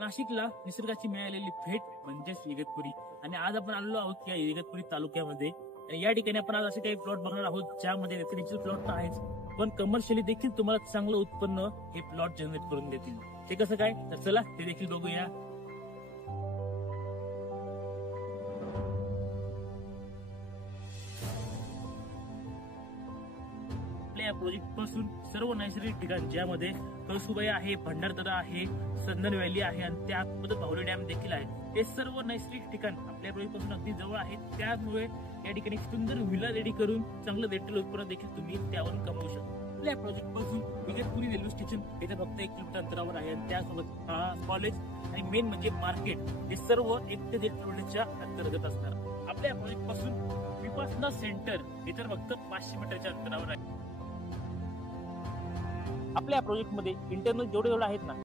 नाशिकला निसर्गाची मिळालेली भेट म्हणजेच इगतपुरी. आणि आज आपण आलेलो आहोत या इगतपुरी तालुक्यामध्ये. आणि या ठिकाणी आपण आज असे काही प्लॉट बघणार आहोत ज्यामध्ये रेसिडेन्शियल प्लॉट तर आहेच, पण कमर्शियली देखील तुम्हाला चांगलं उत्पन्न हे प्लॉट जनरेट करून देतील. ते कसं काय, तर चला ते देखील बघूया. आपल्या प्रोजेक्ट पासून सर्व नैसर्गिक ठिकाण ज्यामध्ये कळसुबाई आहे, भंडारदरा आहे, संदन व्हॅली आहे आणि त्यामध्ये भावली डॅम देखील आहे. हे सर्व नैसर्गिक ठिकाण आपल्या प्रोजेक्ट पासून अगदी जवळ आहेत. त्यामुळे या ठिकाणी सुंदर विला रेडी करून चांगलं रेटेल उत्पन्न देखील तुम्ही त्यावरून कमवू शकता. आपल्या प्रोजेक्ट पासून इगतपुरी रेल्वे स्टेशन इथे फक्त 1 किलोमीटर अंतरावर आहे आणि त्यासोबत कॉलेज आणि मेन म्हणजे मार्केट हे सर्व 1 ते 1.5 किलोमीटरच्या अंतर्गत असणार. आपल्या प्रोजेक्ट पासून विपासना सेंटर इतर फक्त 500 मीटरच्या अंतरावर आहे. आपल्या प्रोजेक्ट मध्ये इंटरनल जेवढे आहेत ना